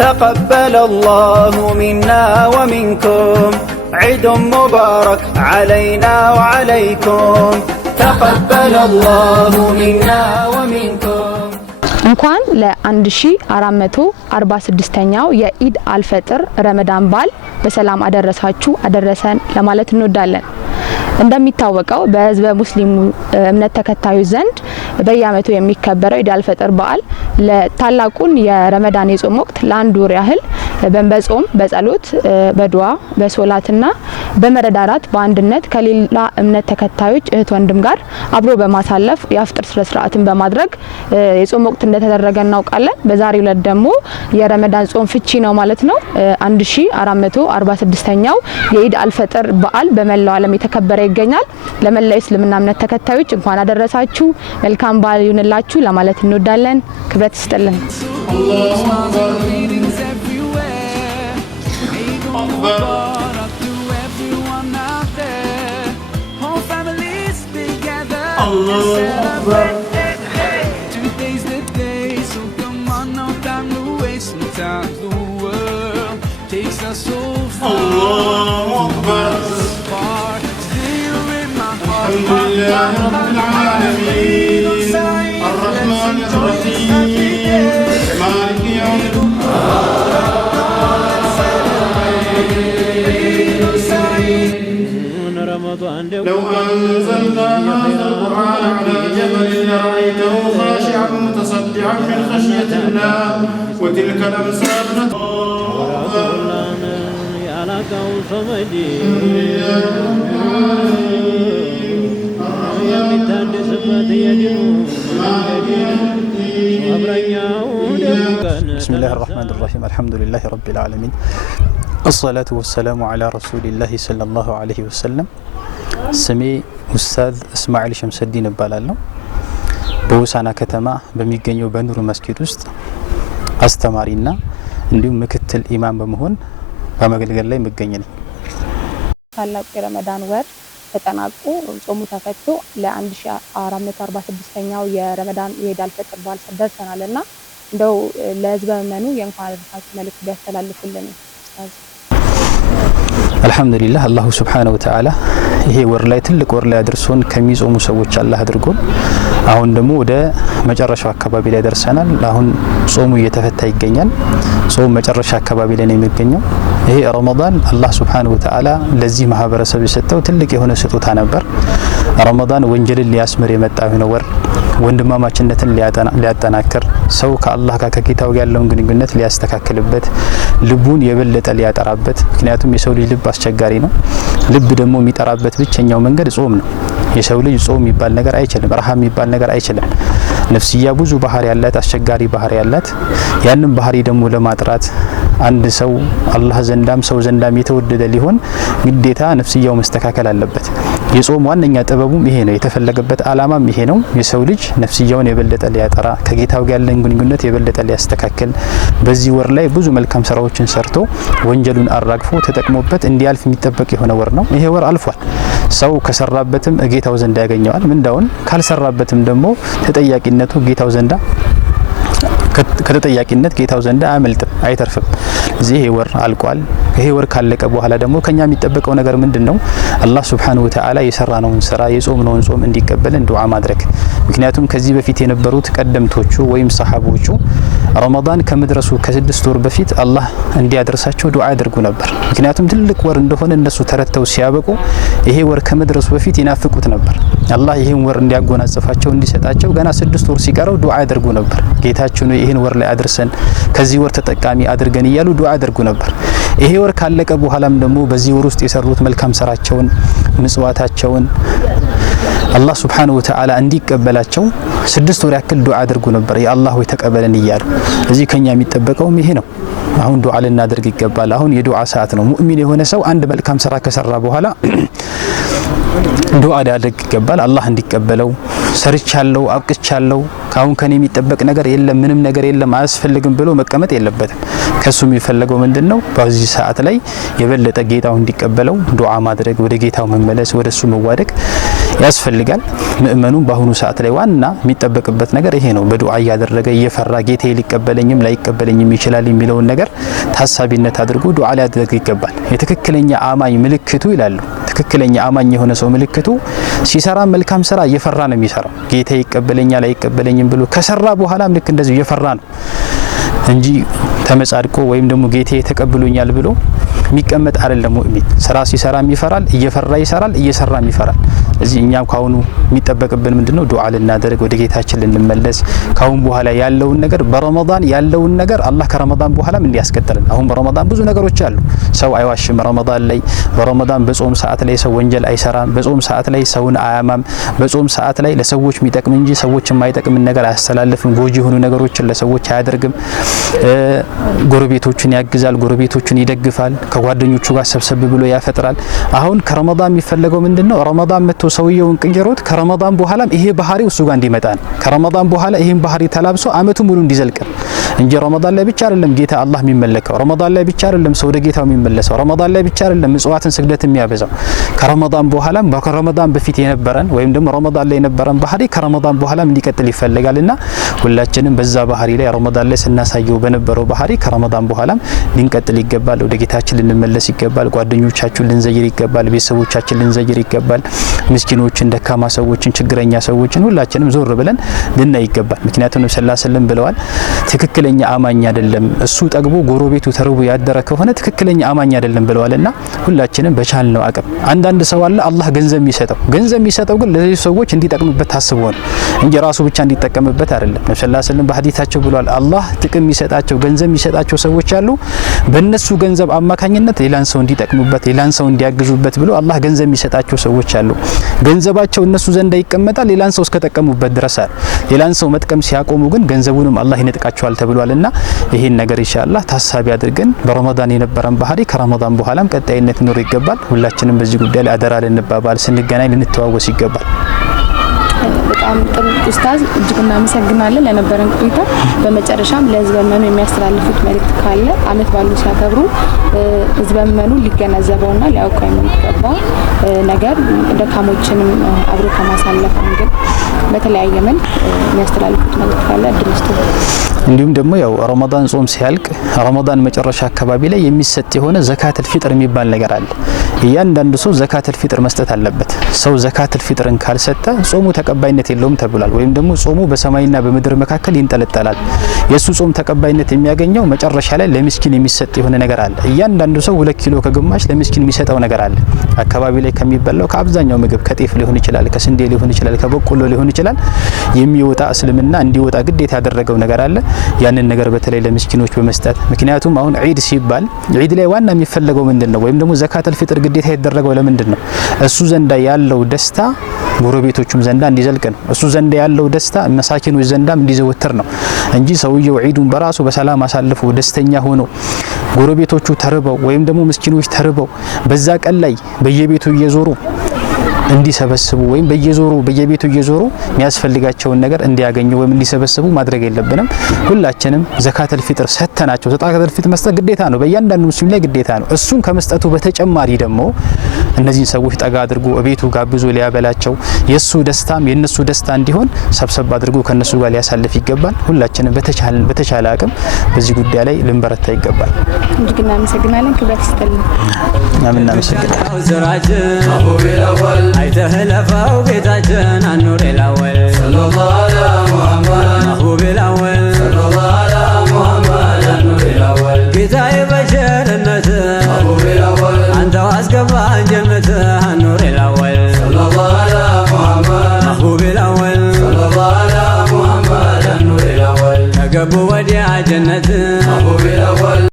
تقبل الله منا ومنكم عيد مبارك علينا وعليكم تقبل الله منا ومنكم እንኳን ለ1446ኛው የኢድ አልፈጥር ረመዳን በዓል በሰላም አደረሳችሁ አደረሰን ለማለት እንወዳለን። እንደሚታወቀው በህዝበ ሙስሊሙ እምነት ተከታዮች ዘንድ በየዓመቱ የሚከበረው ኢድ አልፈጥር በዓል ለታላቁን የረመዳን የጾም ወቅት ለአንድ ወር ያህል በጾም በጸሎት በዱዓ በሶላትና በመረዳዳት በአንድነት ከሌላ እምነት ተከታዮች እህት ወንድም ጋር አብሮ በማሳለፍ የአፍጥር ስርዓትን በማድረግ የጾም ወቅት እንደተደረገ እናውቃለን። በዛሬው ዕለት ደግሞ የረመዳን ጾም ፍቺ ነው ማለት ነው። 1446ኛው የኢድ አልፈጥር በዓል በመላው ዓለም የተከበረ ይገኛል። ለመላው እስልምና እምነት ተከታዮች እንኳን አደረሳችሁ መልካም በዓል ይሁንላችሁ ለማለት እንወዳለን። ክብረት ይስጥልን። الحمد لله رب العالمين الرحمن الرحيم مالك يوم الدين لو أنزلنا هذا القرآن على جبل لرأيته خاشعا متصدعا من خشية الله وتلك الأمثال بسم الله الرحمن الرحيم الحمد لله رب العالمين الصلاة والسلام على رسول الله صلى الله عليه وسلم سمي أستاذ اسماعيل شمس الدين እባላለሁ በውሳና ከተማ በሚገኘው በኑር መስጊድ ውስጥ አስተማሪና እንዲሁም ምክትል ኢማም በመሆን በመገልገል ላይ መገኘኝ ታላቁ የረመዳን ወር ተጠናቆ ጾሙ ተፈቶ ለ1446ኛው የረመዳን የኢድ አልፈጥር በዓል ደርሰናልና እንደው ለህዝበ መኑ የእንኳን አደረሳችሁ መልእክት ቢያስተላልፉልን ኡስታዝ። አልহামዱሊላህ አላሁ ሱብሓነሁ ወተዓላ ይሄ ወር ላይ ትልቅ ወር ላይ አድርሶን ከሚጾሙ ሰዎች አላህ አድርጎን አሁን ደግሞ ወደ መጨረሻው አካባቢ ላይ ደርሰናል። አሁን ጾሙ እየተፈታ ይገኛል። ጾሙ መጨረሻ አካባቢ ላይ ነው የሚገኘው። ይሄ ረመዳን አላህ ሱብሓነሁ ወተዓላ ለዚህ ማህበረሰብ የሰጠው ትልቅ የሆነ ስጦታ ነበር። ረመዳን ወንጀልን ሊያስምር የመጣ የሆነ ወር፣ ወንድማማችነትን ሊያጠናክር፣ ሰው ከአላህ ጋር ከጌታው ጋር ያለውን ግንኙነት ሊያስተካክልበት፣ ልቡን የበለጠ ሊያጠራበት። ምክንያቱም የሰው ልጅ ልብ አስቸጋሪ ነው። ልብ ደግሞ የሚጠራበት ብቸኛው መንገድ ጾም ነው። የሰው ልጅ ጾም የሚባል ነገር አይችልም፣ ረሃብ የሚባል ነገር አይችልም። ነፍስያ ብዙ ባህሪ ያላት አስቸጋሪ ባህሪ ያላት፣ ያንን ባህሪ ደግሞ ለማጥራት አንድ ሰው አላህ ዘንዳም ሰው ዘንዳም የተወደደ ሊሆን ግዴታ ነፍስያው መስተካከል አለበት። የጾም ዋነኛ ጥበቡም ይሄ ነው። የተፈለገበት አላማም ይሄ ነው። የሰው ልጅ ነፍስያውን የበለጠ ሊያጠራ፣ ከጌታው ጋር ያለን ግንኙነት የበለጠ ሊያስተካክል፣ በዚህ ወር ላይ ብዙ መልካም ስራዎችን ሰርቶ ወንጀሉን አራግፎ ተጠቅሞበት እንዲያልፍ የሚጠበቅ የሆነ ወር ነው። ይሄ ወር አልፏል። ሰው ከሰራበትም ጌታው ዘንዳ ያገኘዋል ምንዳውን፣ ካልሰራበትም ደግሞ ተጠያቂነቱ ጌታው ዘንዳ ከተጠያቂነት ጌታው ዘንዳ አያመልጥም፣ አይተርፍም። ይሄ ወር አልቋል። ይሄ ወር ካለቀ በኋላ ደግሞ ከኛ የሚጠበቀው ነገር ምንድነው? አላህ Subhanahu Wa Ta'ala የሰራነውን ስራ የጾምነውን ጾም እንዲቀበልን ዱዓ ማድረግ። ምክንያቱም ከዚህ በፊት የነበሩት ቀደምቶቹ ወይም ሰሃቦቹ ረመዳን ከመድረሱ ከ6 ወር በፊት አላህ እንዲያደርሳቸው ዱዓ ያደርጉ ነበር። ምክንያቱም ትልቅ ወር እንደሆነ እነሱ ተረተው ሲያበቁ ይሄ ወር ከመድረሱ በፊት ይናፍቁት ነበር። አላህ ይሄን ወር እንዲያጎናጽፋቸው እንዲሰጣቸው ገና 6 ወር ሲቀረው ዱዓ ያደርጉ ነበር። ጌታችን ይሄን ወር ላይ አድርሰን ከዚህ ወር ተጠቃሚ አድርገን እያሉ ዱዓ ያደርጉ ነበር። ይሄ ወር ካለቀ በኋላም ደግሞ በዚህ ወር ውስጥ የሰሩት መልካም ስራቸውን ምጽዋታቸውን አላህ Subhanahu Wa Ta'ala እንዲቀበላቸው 6 ወር ያክል ዱዓ ያደርጉ ነበር። ያ አላህ ወይ ተቀበለን እያሉ። እዚህ ከኛ የሚጠበቀው ይሄ ነው። አሁን ዱዓ ልናደርግ ይገባል። አሁን የዱዓ ሰዓት ነው። ሙእሚን የሆነ ሰው አንድ መልካም ስራ ከሰራ በኋላ ዱዓ ሊያደርግ ይገባል። አላህ እንዲቀበለው ሰርቻለሁ አብቅቻለሁ ካሁን ከኔ የሚጠበቅ ነገር የለም ምንም ነገር የለም አያስፈልግም ብሎ መቀመጥ የለበትም። ከሱ የሚፈልገው ምንድነው? በዚህ ሰዓት ላይ የበለጠ ጌታው እንዲቀበለው ዱዓ ማድረግ፣ ወደ ጌታው መመለስ፣ ወደሱ መዋደቅ ያስፈልጋል። ምእመኑ በአሁኑ ሰዓት ላይ ዋና የሚጠበቅበት ነገር ይሄ ነው። በዱዓ እያደረገ እየፈራ ጌታዬ ሊቀበለኝም ላይቀበለኝም ይችላል የሚለውን ነገር ታሳቢነት አድርጎ ዱዓ ሊያደርግ ይገባል። የትክክለኛ አማኝ ምልክቱ ይላሉ፣ ትክክለኛ አማኝ የሆነ ሰው ምልክቱ ሲሰራ መልካም ስራ እየፈራ ነው የሚሰራው። ጌታዬ ይቀበለኛል አይቀበለኝም ብሎ ከሰራ በኋላም ልክ እንደዚህ እየፈራ ነው እንጂ ተመጻድቆ ወይም ደግሞ ጌታዬ ተቀብሎኛል ብሎ የሚቀመጥ አይደለም። ሙእሚን ስራ ሲሰራም ይፈራል፣ እየፈራ ይሰራል፣ እየሰራም ይፈራል። እዚህ እኛም ካሁኑ የሚጠበቅብን ምንድነው? ዱዓ ልናደርግ፣ ወደ ጌታችን ልንመለስ። ካሁን በኋላ ያለውን ነገር በረመዳን ያለውን ነገር አላህ ከረመዳን በኋላም እንዲያስቀጥልን። አሁን በረመዳን ብዙ ነገሮች አሉ። ሰው አይዋሽም። ረመዳን ላይ በረመዳን በጾም ሰዓት ላይ ሰው ወንጀል አይሰራም። በጾም ሰዓት ላይ ሰውን አያማም። በጾም ሰዓት ላይ ለሰዎች የሚጠቅም እንጂ ሰዎች የማይጠቅም ነገር አያስተላልፍም። ጎጂ የሆኑ ነገሮችን ለሰዎች አያደርግም። ጎረቤቶቹን ያግዛል፣ ጎረቤቶቹን ይደግፋል፣ ከጓደኞቹ ጋር ሰብሰብ ብሎ ያፈጥራል። አሁን ከረመዳን የሚፈለገው ምንድነው? ረመዳን መጥቶ ሰውየውን ቅንጀሮት ከረመዳን በኋላም ይሄ ባህሪው እሱ ጋር እንዲመጣ ነው። ከረመዳን በኋላ ይሄን ባህሪ ተላብሶ አመቱ ሙሉ እንዲዘልቅ እንጂ ረመዳን ላይ ብቻ አይደለም ጌታ አላህ የሚመለከው። ረመዳን ላይ ብቻ አይደለም ሰው ወደ ጌታው የሚመለሰው። ረመዳን ላይ ብቻ አይደለም ምጽዋትን ስግደት የሚያበዛው። ከረመዳን በኋላም ከረመዳን በፊት የነበረን ወይም ደግሞ ረመዳን ላይ የነበረን ባህሪ ከረመዳን በኋላም እንዲቀጥል ይፈልጋልና ሁላችንም በዛ ባህሪ ላይ ረመዳን ላይ ስናሳየው በነበረው ባህሪ ከረመዳን በኋላም ልንቀጥል ይገባል። ወደ ጌታችን ልንመለስ ይገባል። ጓደኞቻችን ልንዘይር ይገባል። ቤተሰቦቻችን ልንዘይር ይገባል። ምስኪኖችን፣ ደካማ ሰዎችን፣ ችግረኛ ሰዎችን ሁላችንም ዞር ብለን ልናይ ይገባል። ምክንያቱም ነብዩ ሰለላሁ ዐለይሂ ወሰለም ብለዋል፣ ትክክለኛ አማኝ አይደለም እሱ ጠግቦ ጎረቤቱ ተርቦ ያደረ ከሆነ ትክክለኛ አማኝ አይደለም ብለዋልና ሁላችንም በቻልነው አቅም አንዳንድ ሰው አለ አላህ ገንዘብ የሚሰጠው ግን ለሌሎች ሰዎች እንዲጠቅምበት ታስቦ ነው እንጂ ራሱ ብቻ እንዲጠቀምበት አይደለም። ነብዩ ሰለላሁ ዐለይሂ ወሰለም በሐዲታቸው ብለዋል፣ አላህ ጥቅም የሚሰጣቸው ገንዘብ የሚሰጣቸው ሰዎች አሉ፣ በእነሱ ገንዘብ አማካኝነት ሌላን ሰው እንዲጠቅሙበት ሌላን ሰው እንዲያግዙበት ብሎ አላህ ገንዘብ የሚሰጣቸው ሰዎች አሉ። ገንዘባቸው እነሱ ዘንድ ይቀመጣል ሌላን ሰው እስከተጠቀሙበት ድረስ። ሌላን ሰው መጥቀም ሲያቆሙ ግን ገንዘቡንም አላህ ይነጥቃቸዋል ተብሏልና ይሄን ነገር ኢንሻአላህ ታሳቢ አድርገን በረመዳን የነበረን ባህሪ ከረመዳን በኋላም ቀጣይነት ሊኖር ይገባል። ሁላችንም በዚህ ጉዳይ ላይ አደራ ልንባባል፣ ስንገናኝ ልንተዋወስ ይገባል። በጣም ጥሩ ኡስታዝ፣ እጅግ እናመሰግናለን ለነበረን ቆይታ። በመጨረሻም ለህዝበ መኑ የሚያስተላልፉት መልእክት ካለ አመት ባሉ ሲያከብሩ ህዝበ መኑ ሊገነዘበውና ሊያውቀው የሚገባ ነገር ደካሞችንም አብሮ ከማሳለፍ ግን በተለያየ መልክ የሚያስተላልፉት መልእክት ካለ ድርስቱ። እንዲሁም ደግሞ ያው ረመዳን ጾም ሲያልቅ ረመዳን መጨረሻ አካባቢ ላይ የሚሰጥ የሆነ ዘካተል ፊጥር የሚባል ነገር አለ። እያንዳንዱ ሰው ዘካተል ፊጥር መስጠት አለበት። ሰው ዘካተል ፊጥርን ካልሰጠ ጾሙ ተቀባይነት የለውም ተብሏል። ወይም ደግሞ ጾሙ በሰማይና በምድር መካከል ይንጠለጠላል። የሱ ጾም ተቀባይነት የሚያገኘው መጨረሻ ላይ ለምስኪን የሚሰጥ የሆነ ነገር አለ። እያንዳንዱ ሰው 2 ኪሎ ከግማሽ ለምስኪን የሚሰጠው ነገር አለ። አካባቢ ላይ ከሚበላው ከአብዛኛው ምግብ ከጤፍ ሊሆን ይችላል፣ ከስንዴ ሊሆን ይችላል፣ ከበቆሎ ሊሆን ይችላል የሚወጣ እስልምና እንዲወጣ ግዴታ ያደረገው ነገር አለ። ያንን ነገር በተለይ ለምስኪኖች በመስጠት ምክንያቱም አሁን ዒድ ሲባል ዒድ ላይ ዋና የሚፈለገው ምንድነው? ወይም ደግሞ ዘካተል ፊጥር ግዴታ ያደረገው ለምንድነው? እሱ ዘንዳ ያለው ደስታ ጎረቤቶቹም ዘንዳ እንዲዘልቅ ነው። እሱ ዘንዳ ያለው ደስታ መሳኪኖች ዘንዳም እንዲዘወትር ነው እንጂ ሰውየው ዒዱን በራሱ በሰላም አሳልፎ ደስተኛ ሆኖ ጎረቤቶቹ ተርበው ወይም ደግሞ ምስኪኖች ተርበው በዛ ቀን ላይ በየቤቱ እየዞሩ እንዲሰበስቡ ወይም በየቤቱ እየዞሩ የሚያስፈልጋቸውን ነገር እንዲያገኙ ወይም እንዲሰበስቡ ማድረግ የለብንም። ሁላችንም ዘካተል ፊጥር ሰተናቸው። ዘካተል ፊጥር መስጠት ግዴታ ነው፣ በእያንዳንዱ ሙስሊም ላይ ግዴታ ነው። እሱን ከመስጠቱ በተጨማሪ ደግሞ እነዚህን ሰዎች ጠጋ አድርጎ እቤቱ ጋብዞ ሊያበላቸው የሱ ደስታም የነሱ ደስታ እንዲሆን ሰብሰብ አድርጎ ከነሱ ጋር ሊያሳልፍ ይገባል። ሁላችንም በተቻለ አቅም በዚህ ጉዳይ ላይ ልንበረታ ይገባል። እጅግ እናመሰግናለን። ክብረት ይስጥልን። አሜን። እናመሰግናለን። አይተህ ለፋው ጌታችን አኑር ላወል ሰለላሁ ዐለይሂ ወሰለም